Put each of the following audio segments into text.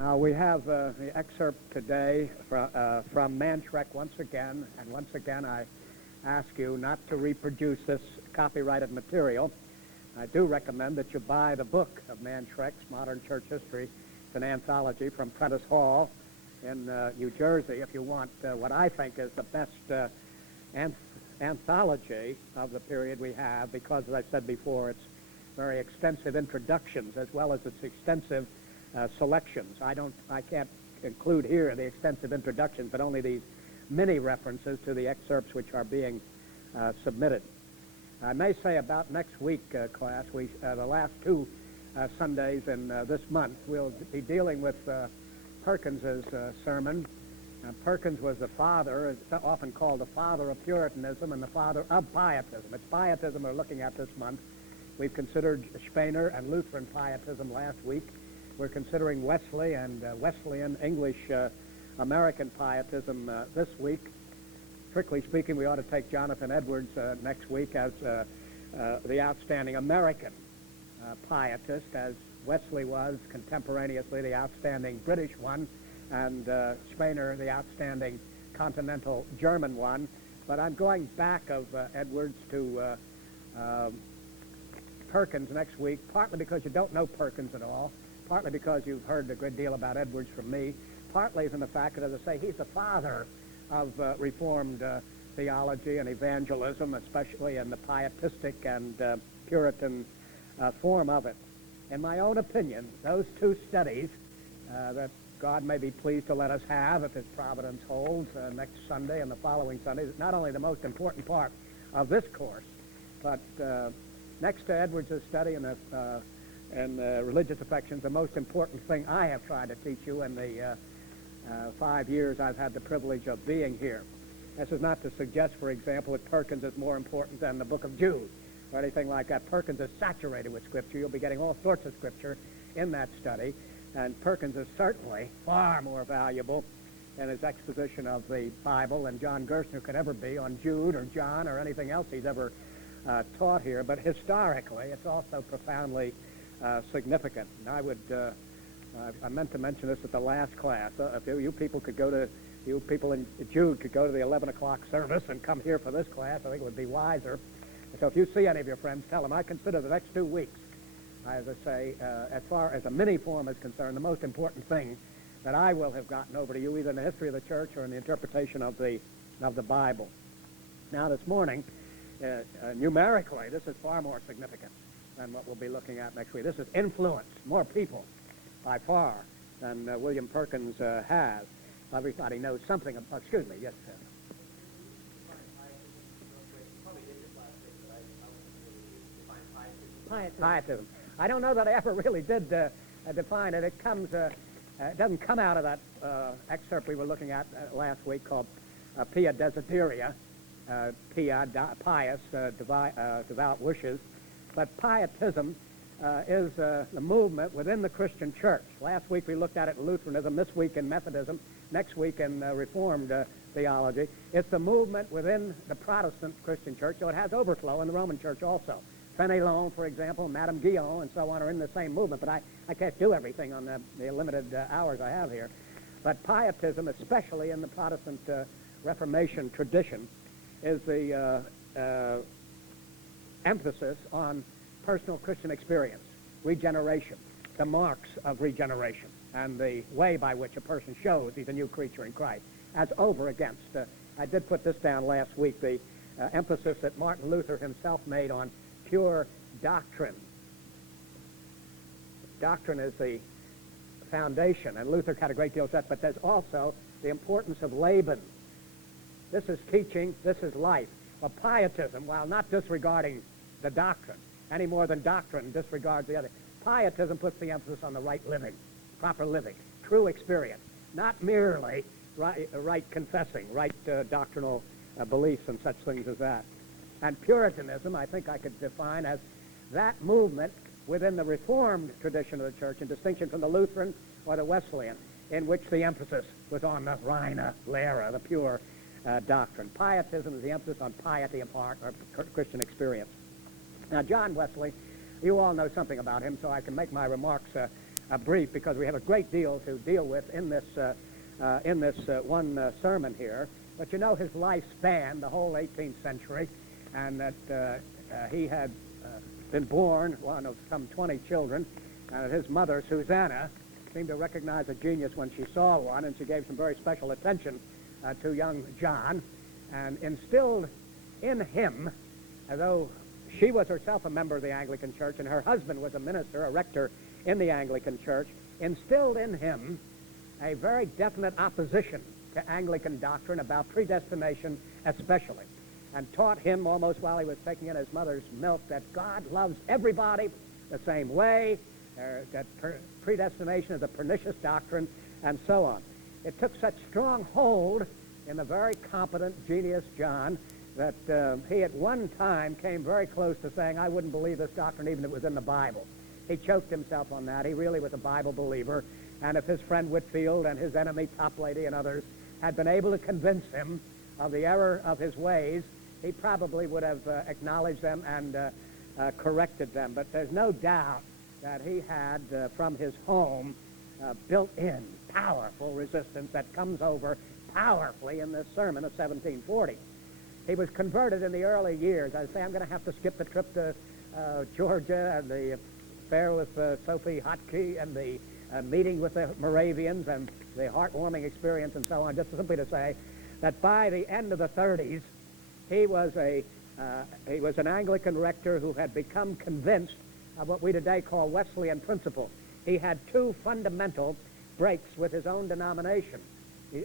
We have the excerpt today from Mantrek once again, and once again I ask you not to reproduce this copyrighted material. I do recommend that you buy the book of Mantrek's Modern Church History. It's an anthology from Prentice Hall in New Jersey. If you want what I think is the best anthology of the period we have, because, as I said before, it's very extensive introductions as well as its extensive selections. I can't include here the extensive introductions, but only these many references to the excerpts which are being submitted. I may say about next week, class, the last two Sundays in this month, we'll be dealing with Perkins's sermon. Perkins was the father, it's often called the father of Puritanism and the father of Pietism. It's Pietism we're looking at this month. We've considered Spener and Lutheran Pietism last week. We're considering Wesley and Wesleyan English American Pietism this week. Strictly speaking, we ought to take Jonathan Edwards next week as the outstanding American pietist, as Wesley was contemporaneously the outstanding British one, and Spener the outstanding continental German one. But I'm going back of Edwards to Perkins next week, partly because you don't know Perkins at all, partly because you've heard a good deal about Edwards from me, partly from the fact that, as I say, he's the father of Reformed theology and evangelism, especially in the pietistic and Puritan form of it. In my own opinion, those two studies that God may be pleased to let us have, if His providence holds, next Sunday and the following Sunday, is not only the most important part of this course, but next to Edwards' study and religious affections, the most important thing I have tried to teach you in the 5 years I've had the privilege of being here. This is not to suggest, for example, that Perkins is more important than the book of Jude or anything like that. Perkins is saturated with Scripture. You'll be getting all sorts of Scripture in that study, and Perkins is certainly far more valuable in his exposition of the Bible than John Gerstner could ever be on Jude or John or anything else he's ever taught here. But historically, it's also profoundly significant. And I meant to mention this at the last class. If you people in Jude could go to the 11 o'clock service and come here for this class, I think it would be wiser. So if you see any of your friends, tell them I consider the next 2 weeks, as I say, as far as a mini form is concerned, the most important thing that I will have gotten over to you, either in the history of the church or in the interpretation of the Bible. Now, this morning, numerically, this is far more significant than what we'll be looking at next week. This is influence, more people by far than William Perkins has. Everybody knows something of, excuse me, yes, sir. Pietism. I don't know that I ever really did define it. It doesn't come out of that excerpt we were looking at last week called Pia Desideria, pious, devout wishes. But Pietism is the movement within the Christian church. Last week we looked at it in Lutheranism, this week in Methodism, next week in Reformed theology. It's the movement within the Protestant Christian church, so it has overflow in the Roman church also. Fenelon, for example, Madame Guyon, and so on are in the same movement, but I can't do everything on the limited hours I have here. But Pietism, especially in the Protestant Reformation tradition, is the emphasis on personal Christian experience, regeneration, the marks of regeneration, and the way by which a person shows he's a new creature in Christ, as over against, I did put this down last week, the emphasis that Martin Luther himself made on pure doctrine. Doctrine is the foundation, and Luther had a great deal of that, but there's also the importance of Leben. This is teaching, this is life. Well, Pietism, while not disregarding the doctrine, any more than doctrine disregards the other, Pietism puts the emphasis on the right living, proper living, true experience, not merely right confessing, right doctrinal beliefs and such things as that. And Puritanism, I think I could define as that movement within the Reformed tradition of the church, in distinction from the Lutheran or the Wesleyan, in which the emphasis was on the reine Lehre, the pure doctrine. Pietism is the emphasis on piety of heart or Christian experience. Now, John Wesley, you all know something about him, so I can make my remarks brief because we have a great deal to deal with in this one sermon here. But you know his life spanned the whole 18th century, and that he had been born one of some 20 children, and his mother, Susanna, seemed to recognize a genius when she saw one, and she gave some very special attention to young John, and instilled in him, although she was herself a member of the Anglican Church, and her husband was a minister, a rector in the Anglican Church, instilled in him a very definite opposition to Anglican doctrine about predestination especially, and taught him almost while he was taking in his mother's milk that God loves everybody the same way, that predestination is a pernicious doctrine, and so on. It took such strong hold in the very competent, genius John that he at one time came very close to saying, I wouldn't believe this doctrine even if it was in the Bible. He choked himself on that. He really was a Bible believer, and if his friend Whitfield and his enemy Toplady and others had been able to convince him of the error of his ways, he probably would have acknowledged them and corrected them. But there's no doubt that he had, from his home, built-in powerful resistance that comes over powerfully in this sermon of 1740. He was converted in the early years. I say I'm going to have to skip the trip to Georgia and the affair with Sophie Hotkey and the meeting with the Moravians and the heartwarming experience and so on, just simply to say that by the end of the 30s, he was an Anglican rector who had become convinced of what we today call Wesleyan principles. He had two fundamental breaks with his own denomination. He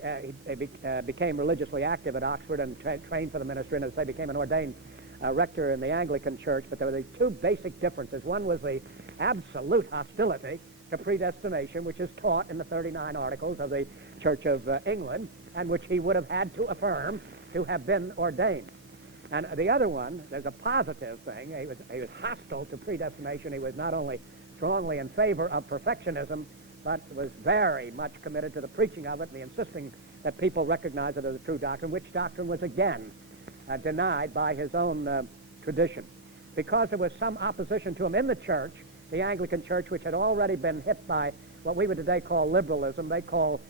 became religiously active at Oxford and trained for the ministry, and as I say, became an ordained rector in the Anglican Church. But there were the two basic differences. One was the absolute hostility to predestination, which is taught in the 39 Articles of the Church of England, and which he would have had to affirm to have been ordained. And the other one, there's a positive thing. He was hostile to predestination. He was not only strongly in favor of perfectionism, but was very much committed to the preaching of it and the insisting that people recognize it as a true doctrine, which doctrine was again denied by his own tradition. Because there was some opposition to him in the church, the Anglican Church, which had already been hit by what we would today call liberalism, they call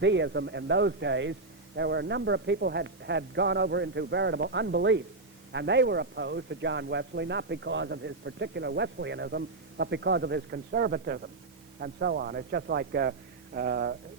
deism in those days, there were a number of people had gone over into veritable unbelief, and they were opposed to John Wesley, not because of his particular Wesleyanism, but because of his conservatism, and so on. It's just like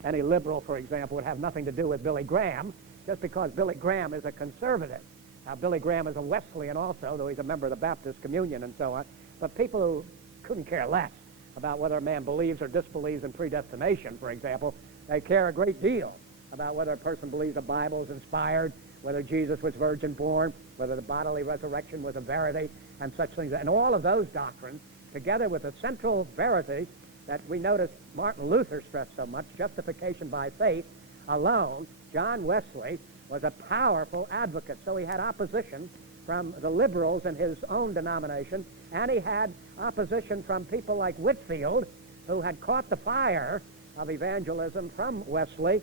any liberal, for example, would have nothing to do with Billy Graham, just because Billy Graham is a conservative. Now, Billy Graham is a Wesleyan also, though he's a member of the Baptist Communion and so on, but people who couldn't care less about whether a man believes or disbelieves in predestination, for example, they care a great deal about whether a person believes the Bible is inspired, whether Jesus was virgin born, whether the bodily resurrection was a verity, and such things. And all of those doctrines, together with the central verity that we notice Martin Luther stressed so much, justification by faith alone, John Wesley was a powerful advocate. So he had opposition from the liberals in his own denomination, and he had opposition from people like Whitfield, who had caught the fire of evangelism from Wesley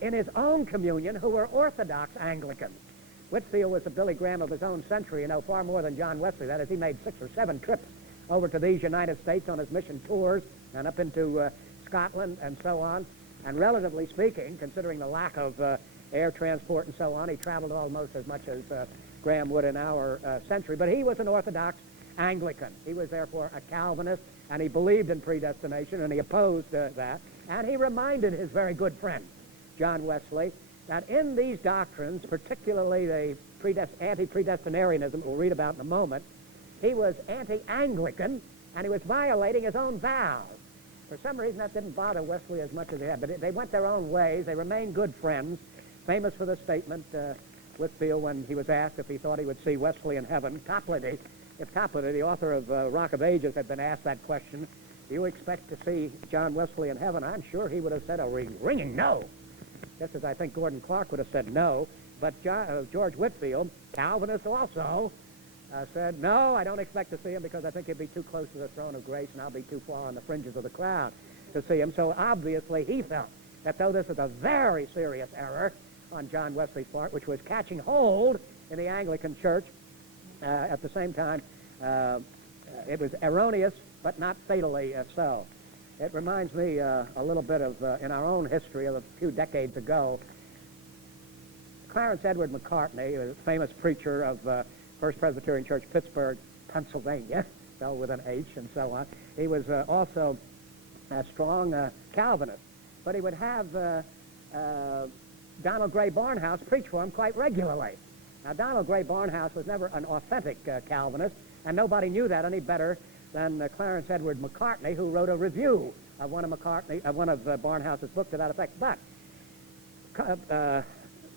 in his own communion, who were Orthodox Anglicans. Whitfield was a Billy Graham of his own century, far more than John Wesley. That is, he made 6 or 7 trips over to these United States on his mission tours and up into Scotland and so on. And relatively speaking, considering the lack of air transport and so on, he traveled almost as much as Graham would in our century. But he was an Orthodox Anglican. He was therefore a Calvinist, and he believed in predestination, and he opposed that. And he reminded his very good friend, John Wesley, that in these doctrines, particularly the anti-predestinarianism we'll read about in a moment, he was anti-Anglican, and he was violating his own vows. For some reason, that didn't bother Wesley as much as they had, but they went their own ways. They remained good friends, famous for the statement, Whitfield, when he was asked if he thought he would see Wesley in heaven. Toplady, the author of Rock of Ages, had been asked that question, do you expect to see John Wesley in heaven? I'm sure he would have said a ringing no, just as I think Gordon Clark would have said no. But George Whitfield, Calvinist also, said, no, I don't expect to see him because I think he'd be too close to the throne of grace and I'll be too far on the fringes of the crowd to see him. So obviously he felt that though this is a very serious error on John Wesley's part, which was catching hold in the Anglican Church, at the same time, it was erroneous, but not fatally so. It reminds me a little bit of, in our own history of a few decades ago, Clarence Edward McCartney, a famous preacher of First Presbyterian Church, Pittsburgh, Pennsylvania, spelled with an H and so on. He was also a strong Calvinist, but he would have Donald Gray Barnhouse preach for him quite regularly. Now, Donald Gray Barnhouse was never an authentic Calvinist, and nobody knew that any better than Clarence Edward McCartney, who wrote a review of one of Barnhouse's books to that effect. But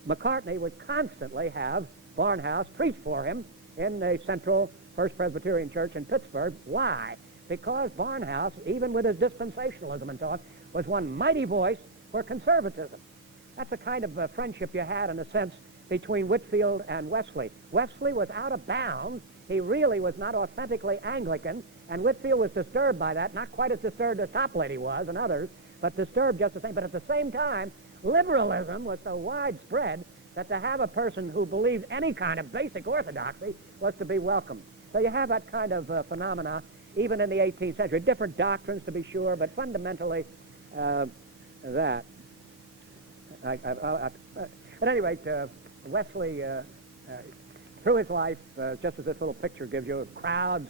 McCartney would constantly have Barnhouse preach for him in the Central First Presbyterian Church in Pittsburgh. Why? Because Barnhouse, even with his dispensationalism and so on, was one mighty voice for conservatism. That's the kind of friendship you had, in a sense, between Whitefield and Wesley. Wesley was out of bounds. He really was not authentically Anglican, and Whitefield was disturbed by that, not quite as disturbed as Toplady was and others, but disturbed just the same. But at the same time, liberalism was so widespread that to have a person who believed any kind of basic orthodoxy was to be welcomed. So you have that kind of phenomena even in the 18th century. Different doctrines, to be sure, but fundamentally that. At any rate, Wesley, through his life, just as this little picture gives you, crowds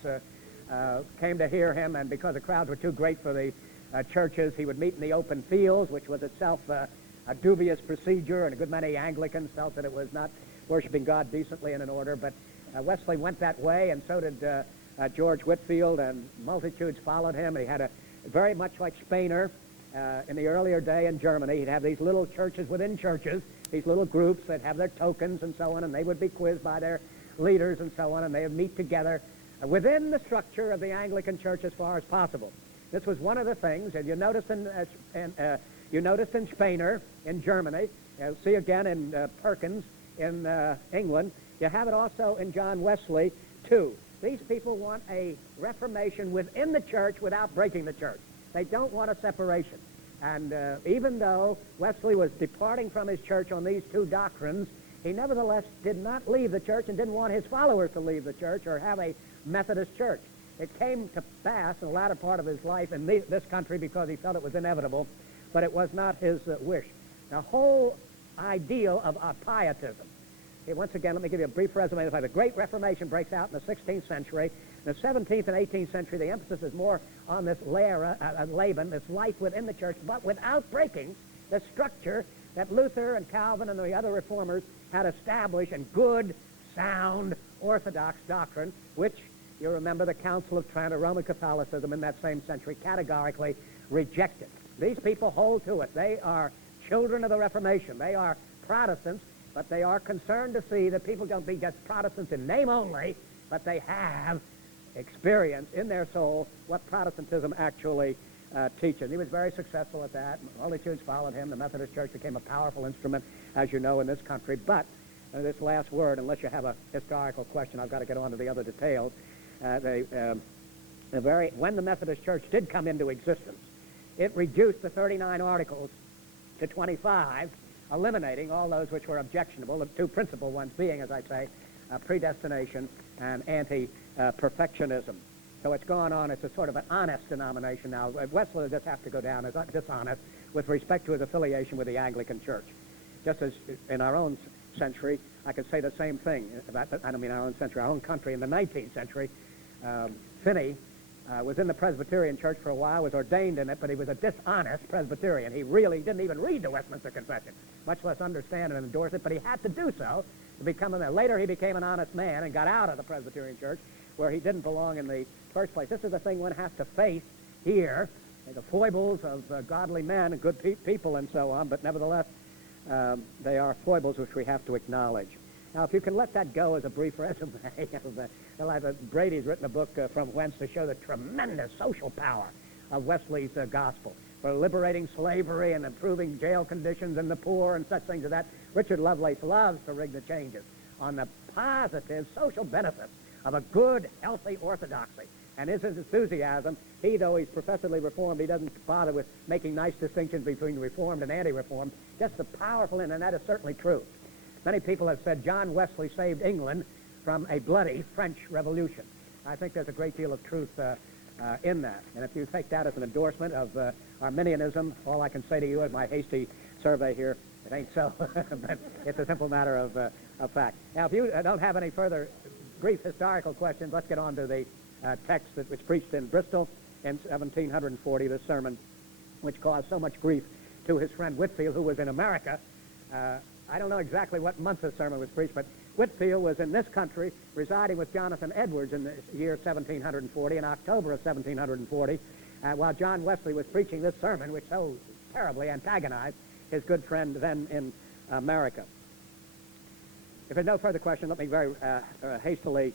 came to hear him, and because the crowds were too great for the churches, he would meet in the open fields, which was itself a dubious procedure, and a good many Anglicans felt that it was not worshiping God decently and in order. But Wesley went that way, and so did George Whitefield, and multitudes followed him. And he had a very much like Spener in the earlier day in Germany. He'd have these little churches within churches, these little groups that have their tokens and so on, and they would be quizzed by their leaders and so on, and they would meet together within the structure of the Anglican Church as far as possible. This was one of the things, and you noticed in Spener in Germany, see again in Perkins in England. You have it also in John Wesley, too. These people want a reformation within the church without breaking the church. They don't want a separation. And even though Wesley was departing from his church on these two doctrines, he nevertheless did not leave the church and didn't want his followers to leave the church or have a Methodist church. It came to pass in the latter part of his life in this country because he felt it was inevitable, but it was not his wish. The whole ideal of Pietism. Once again, let me give you a brief resume. The Great Reformation breaks out in the 16th century. In the 17th and 18th century, the emphasis is more on this Leben, this life within the church, but without breaking the structure that Luther and Calvin and the other reformers had established in good, sound, orthodox doctrine, which, you remember, the Council of Trent, or Roman Catholicism in that same century, categorically rejected. These people hold to it. They are children of the Reformation. They are Protestants, but they are concerned to see that people don't be just Protestants in name only, but they have experience in their soul what Protestantism actually teaches. He was very successful at that. Multitudes followed him. The Methodist Church became a powerful instrument, as you know, in this country. But this last word, unless you have a historical question, I've got to get on to the other details. When the Methodist Church did come into existence, it reduced the 39 articles to 25, eliminating all those which were objectionable, the two principal ones being, as I say, predestination and anti-perfectionism. So it's gone on. It's a sort of an honest denomination now. Wesley will just have to go down as dishonest with respect to his affiliation with the Anglican Church. Just as in our own century, I could say the same thing. I don't mean our own century, our own country. In the 19th century, Finney was in the Presbyterian Church for a while, was ordained in it, but he was a dishonest Presbyterian. He really didn't even read the Westminster Confession, much less understand it and endorse it, but he had to do so to become a man. Later he became an honest man and got out of the Presbyterian Church, where he didn't belong in the first place. This is the thing one has to face here, the foibles of godly men and good people and so on, but nevertheless, they are foibles which we have to acknowledge. Now, if you can let that go as a brief resume, Brady's written a book from whence to show the tremendous social power of Wesley's gospel for liberating slavery and improving jail conditions and the poor and such things as that. Richard Lovelace loves to rig the changes on the positive social benefits of a good, healthy orthodoxy. And his enthusiasm, though he's professedly Reformed, he doesn't bother with making nice distinctions between Reformed and anti-Reformed. Just the powerful, and that is certainly true. Many people have said John Wesley saved England from a bloody French Revolution. I think there's a great deal of truth in that. And if you take that as an endorsement of Arminianism, all I can say to you in my hasty survey here, it ain't so. But it's a simple matter of fact. Now, if you don't have any further brief historical questions, let's get on to the text that was preached in Bristol in 1740, this sermon, which caused so much grief to his friend Whitfield, who was in America. I don't know exactly what month this sermon was preached, but Whitfield was in this country, residing with Jonathan Edwards in the year 1740, in October of 1740, while John Wesley was preaching this sermon, which so terribly antagonized his good friend then in America. If there's no further question, let me very hastily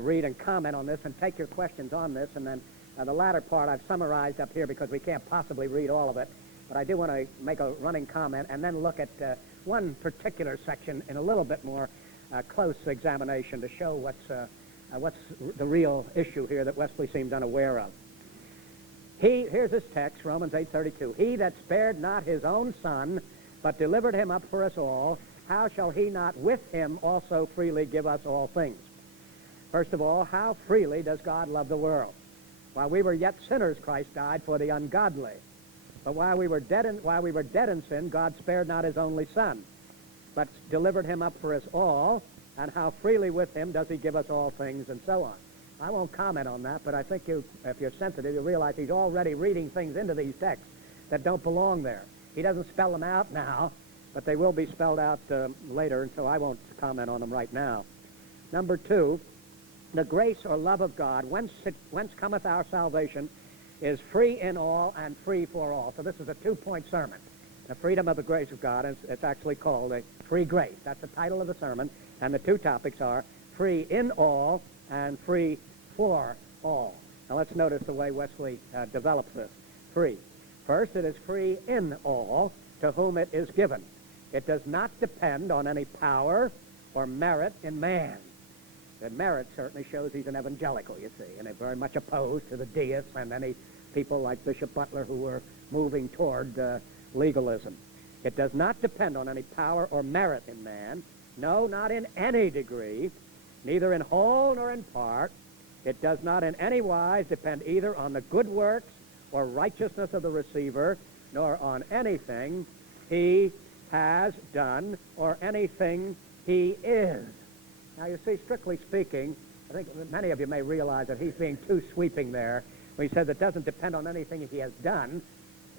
read and comment on this and take your questions on this, and then the latter part I've summarized up here because we can't possibly read all of it, but I do want to make a running comment and then look at one particular section in a little bit more close examination to show what's the real issue here that Wesley seems unaware of. Here's this text, Romans 8:32. He that spared not his own son, but delivered him up for us all, how shall he not with him also freely give us all things? First of all, how freely does God love the world? While we were yet sinners, Christ died for the ungodly. But while we were dead in sin, God spared not his only son, but delivered him up for us all, and how freely with him does he give us all things, and so on. I won't comment on that, but I think if you're sensitive, you'll realize he's already reading things into these texts that don't belong there. He doesn't spell them out now, but they will be spelled out later, and so I won't comment on them right now. Number two, the grace or love of God, whence cometh our salvation, is free in all and free for all. So this is a two-point sermon. The freedom of the grace of God, it's actually called a free grace. That's the title of the sermon, and the two topics are free in all and free for all. Now let's notice the way Wesley develops this. Free. First, it is free in all to whom it is given. It does not depend on any power or merit in man. The merit certainly shows he's an evangelical, you see, and they're very much opposed to the deists and any people like Bishop Butler who were moving toward legalism. It does not depend on any power or merit in man, no, not in any degree, neither in whole nor in part. It does not in any wise depend either on the good works or righteousness of the receiver, nor on anything he has done or anything he is. Now, you see, strictly speaking, I think many of you may realize that he's being too sweeping there when he says it doesn't depend on anything he has done.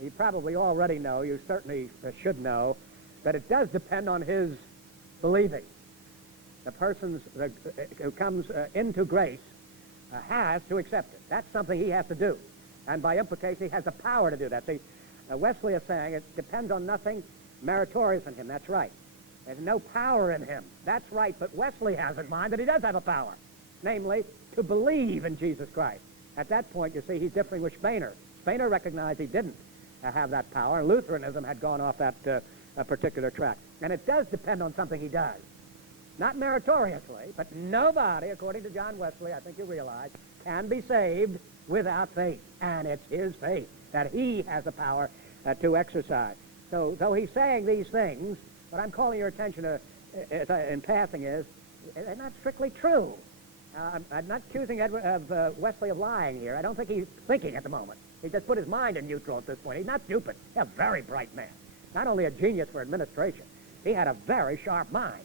You probably already know, you certainly should know, that it does depend on his believing. The person who comes into grace has to accept it. That's something he has to do. And by implication, he has the power to do that. See, Wesley is saying it depends on nothing meritorious in him. That's right. There's no power in him. That's right. But Wesley has in mind that he does have a power, namely, to believe in Jesus Christ. At that point, you see, he's differing with Spener. Spener recognized he didn't have that power, and Lutheranism had gone off that particular track. And it does depend on something he does. Not meritoriously, but nobody, according to John Wesley, I think you realize, can be saved without faith. And it's his faith that he has the power to exercise. So, though he's saying these things, what I'm calling your attention to in passing is, they're not strictly true. I'm not accusing Wesley of lying here. I don't think he's thinking at the moment. He just put his mind in neutral at this point. He's not stupid. He's a very bright man. Not only a genius for administration, he had a very sharp mind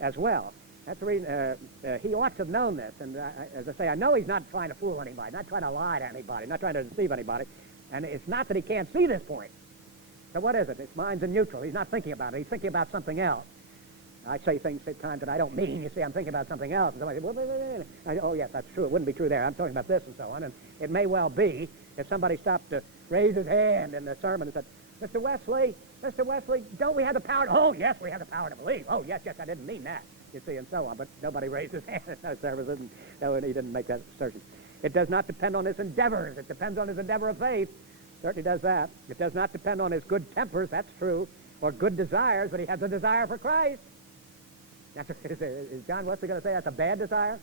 as well. That's the reason he ought to have known this. And as I say, I know he's not trying to fool anybody, not trying to lie to anybody, not trying to deceive anybody. And it's not that he can't see this point. So what is it? His mind's in neutral. He's not thinking about it. He's thinking about something else. I say things at times that I don't mean. You see, I'm thinking about something else. And somebody says, oh, yes, that's true. It wouldn't be true there. I'm talking about this and so on. And it may well be if somebody stopped to raise his hand in the sermon and said, Mr. Wesley, don't we have the power? Oh, yes, we have the power to believe. Oh, yes, I didn't mean that. You see, and so on. But nobody raised his hand in no service, and he didn't make that assertion. It does not depend on his endeavors. It depends on his endeavor of faith. Certainly does that. It does not depend on his good tempers. That's true. Or good desires, but he has a desire for Christ. Is John Wesley going to say that's a bad desire?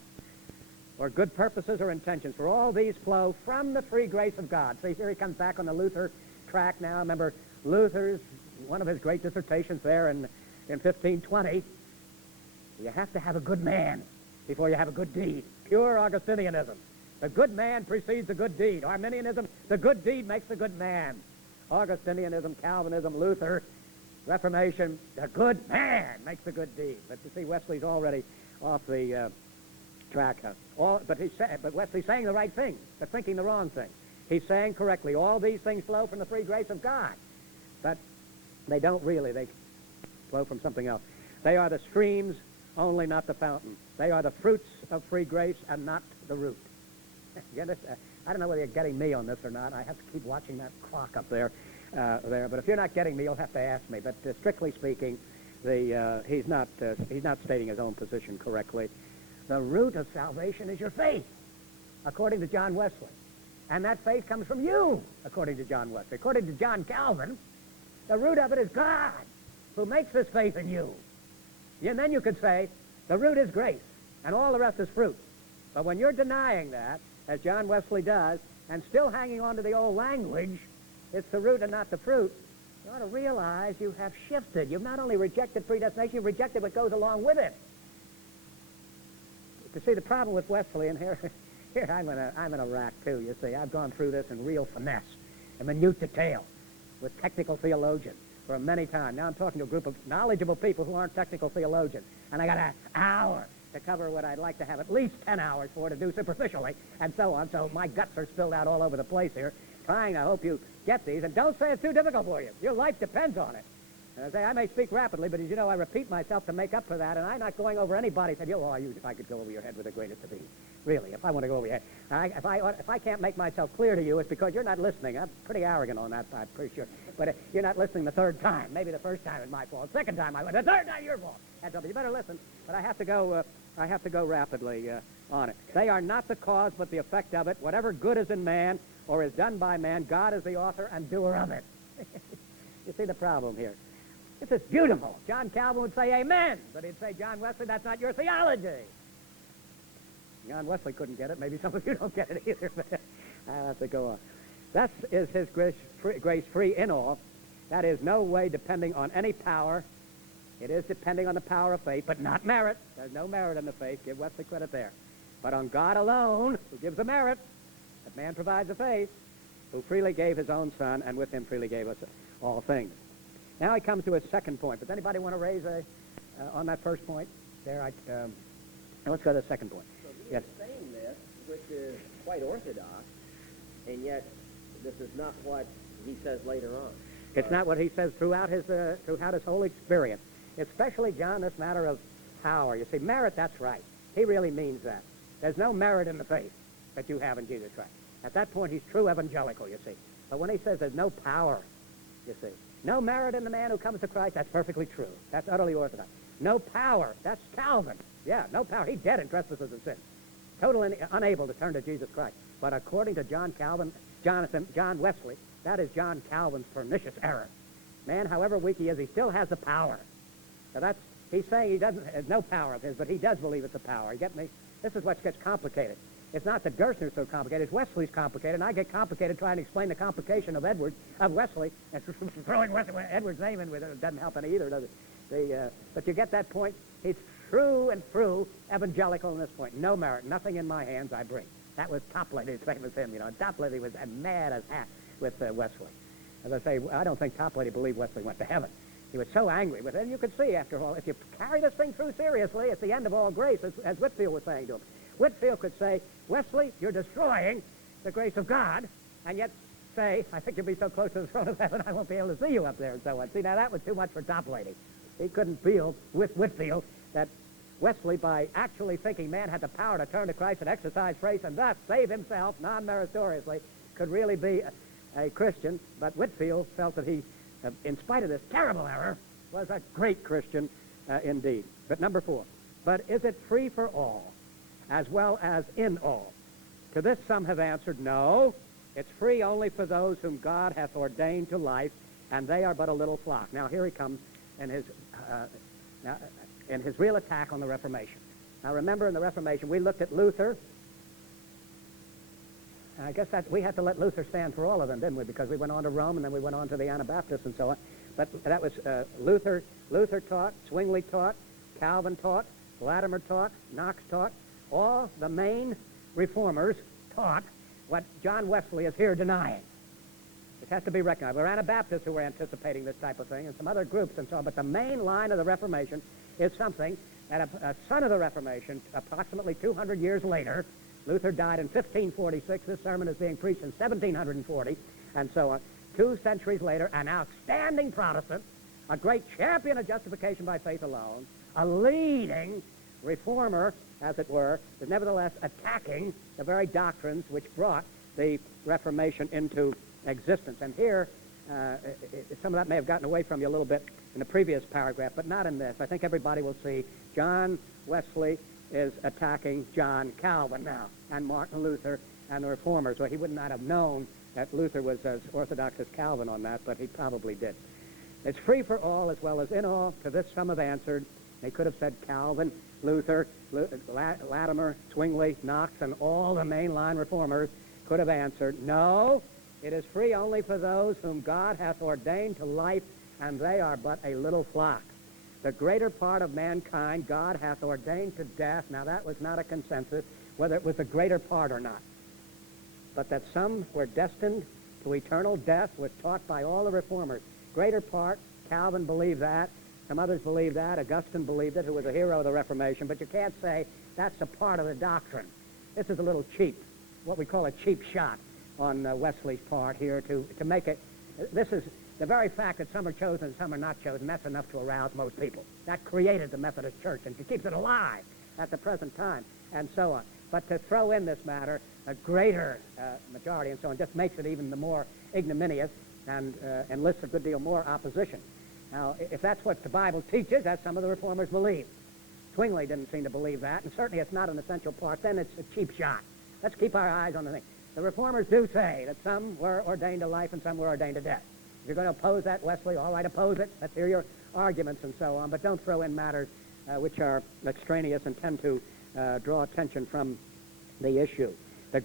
Or good purposes or intentions. For all these flow from the free grace of God. See, here he comes back on the Luther track now. Remember, Luther's, one of his great dissertations there in 1520, you have to have a good man before you have a good deed. Pure Augustinianism. The good man precedes the good deed. Arminianism, the good deed makes the good man. Augustinianism, Calvinism, Luther, Reformation, the good man makes the good deed. But you see, Wesley's already off the track. But Wesley's saying the right thing, but thinking the wrong thing. He's saying correctly, all these things flow from the free grace of God. But they don't really. They flow from something else. They are the streams, only not the fountain. They are the fruits of free grace and not the root. I don't know whether you're getting me on this or not. I have to keep watching that clock up there. But if you're not getting me, you'll have to ask me. But strictly speaking, he's not stating his own position correctly. The root of salvation is your faith, according to John Wesley. And that faith comes from you, according to John Wesley. According to John Calvin, the root of it is God, who makes this faith in you. And then you could say, the root is grace, and all the rest is fruit. But when you're denying that, as John Wesley does, and still hanging on to the old language, it's the root and not the fruit, you ought to realize you have shifted. You've not only rejected predestination, you've rejected what goes along with it. You see, the problem with Wesley, and here I'm in a rack too, you see. I've gone through this in real finesse and minute detail with technical theologians for many times. Now I'm talking to a group of knowledgeable people who aren't technical theologians, and I got an hour to cover what I'd like to have at least 10 hours for to do superficially, and so on. So my guts are spilled out all over the place here, trying to hope you get these. And don't say it's too difficult for you. Your life depends on it. And I say, I may speak rapidly, but as you know, I repeat myself to make up for that, and I'm not going over anybody's head. If I could go over your head with the greatest of ease. Really, if I want to go over your head. If I can't make myself clear to you, it's because you're not listening. I'm pretty arrogant on that, I'm pretty sure. But you're not listening the third time. Maybe the first time is my fault. Second time I went. The third time your fault. That's something. You better listen. But I have to go rapidly on it. They are not the cause, but the effect of it. Whatever good is in man or is done by man, God is the author and doer of it. You see the problem here. This is beautiful. John Calvin would say amen, but he'd say, John Wesley, that's not your theology. John Wesley couldn't get it. Maybe some of you don't get it either, but I'll have to go on. Thus is his grace free in all. That is no way depending on any power. It is depending on the power of faith, but not merit. There's no merit in the faith. Give Wesley credit there. But on God alone, who gives the merit, that man provides the faith, who freely gave his own Son, and with him freely gave us all things. Now he comes to his second point. Does anybody want to raise on that first point? There, now let's go to the second point. So he is saying this, which is quite orthodox, and yet this is not what he says later on. It's not what he says throughout his whole experience. Especially, John, this matter of power. You see, merit, that's right. He really means that. There's no merit in the faith that you have in Jesus Christ. At that point, he's true evangelical, you see. But when he says there's no power, you see, no merit in the man who comes to Christ, that's perfectly true. That's utterly orthodox. No power, that's Calvin. Yeah, no power. He's dead in trespasses and sins. Totally unable to turn to Jesus Christ. But according to John Wesley, that is John Calvin's pernicious error. Man, however weak he is, he still has the power. Now he's saying he has no power of his, but he does believe it's a power. You get me? This is what gets complicated. It's not that Gerstner's so complicated, it's Wesley's complicated, and I get complicated trying to explain the complication of Wesley, and throwing Edwards' name in with it doesn't help any either, does it? But you get that point. He's true and true evangelical in this point. No merit, nothing in my hands I bring. That was Toplady's famous hymn, you know. Toplady was as mad as hat with Wesley. As I say, I don't think Toplady believed Wesley went to heaven. He was so angry with it. And you could see, after all, if you carry this thing through seriously, it's the end of all grace, as Whitfield was saying to him. Whitfield could say, Wesley, you're destroying the grace of God, and yet say, I think you'll be so close to the throne of heaven, I won't be able to see you up there, and so on. See, now that was too much for Toplady. He couldn't feel with Whitfield that Wesley, by actually thinking man had the power to turn to Christ and exercise faith and thus save himself non-meritoriously, could really be a Christian. But Whitfield felt that he, in spite of this terrible error, was a great Christian indeed. But number 4, but is it free for all, as well as in all? To this some have answered, no, it's free only for those whom God hath ordained to life, and they are but a little flock. Now here he comes in his real attack on the Reformation. Now remember, in the Reformation, we looked at Luther. And I guess that we had to let Luther stand for all of them, didn't we? Because we went on to Rome, and then we went on to the Anabaptists and so on. But that was Luther taught, Zwingli taught, Calvin taught, Latimer taught, Knox taught. All the main reformers taught what John Wesley is here denying. This has to be recognized. There were Anabaptists who were anticipating this type of thing, and some other groups and so on, but the main line of the Reformation is something that a son of the Reformation, approximately 200 years later, Luther died in 1546, this sermon is being preached in 1740, and so on. 2 centuries later, an outstanding Protestant, a great champion of justification by faith alone, a leading reformer, as it were, is nevertheless attacking the very doctrines which brought the Reformation into existence. And here, some of that may have gotten away from you a little bit in the previous paragraph, but not in this. I think everybody will see John Wesley is attacking John Calvin now, and Martin Luther and the Reformers. Well, he would not have known that Luther was as orthodox as Calvin on that, but he probably did. It's free for all as well as in all. To this some have answered. They could have said Calvin, Luther, Latimer, Zwingli, Knox, and all the mainline reformers could have answered, no, it is free only for those whom God hath ordained to life, and they are but a little flock. The greater part of mankind God hath ordained to death. Now that was not a consensus, whether it was the greater part or not. But that some were destined to eternal death was taught by all the reformers. Greater part, Calvin believed that. Some others believed that. Augustine believed it, who was a hero of the Reformation. But you can't say that's a part of the doctrine. This is a little cheap, what we call a cheap shot on Wesley's part here to make it. This is the very fact that some are chosen and some are not chosen. That's enough to arouse most people. That created the Methodist Church, and it keeps it alive at the present time, and so on. But to throw in this matter, a greater majority and so on, just makes it even the more ignominious and enlists a good deal more opposition. Now, if that's what the Bible teaches, as some of the reformers believe. Zwingli didn't seem to believe that, and certainly it's not an essential part. Then it's a cheap shot. Let's keep our eyes on the thing. The reformers do say that some were ordained to life and some were ordained to death. If you're going to oppose that, Wesley, all right, oppose it. Let's hear your arguments and so on, but don't throw in matters which are extraneous and tend to draw attention from the issue. The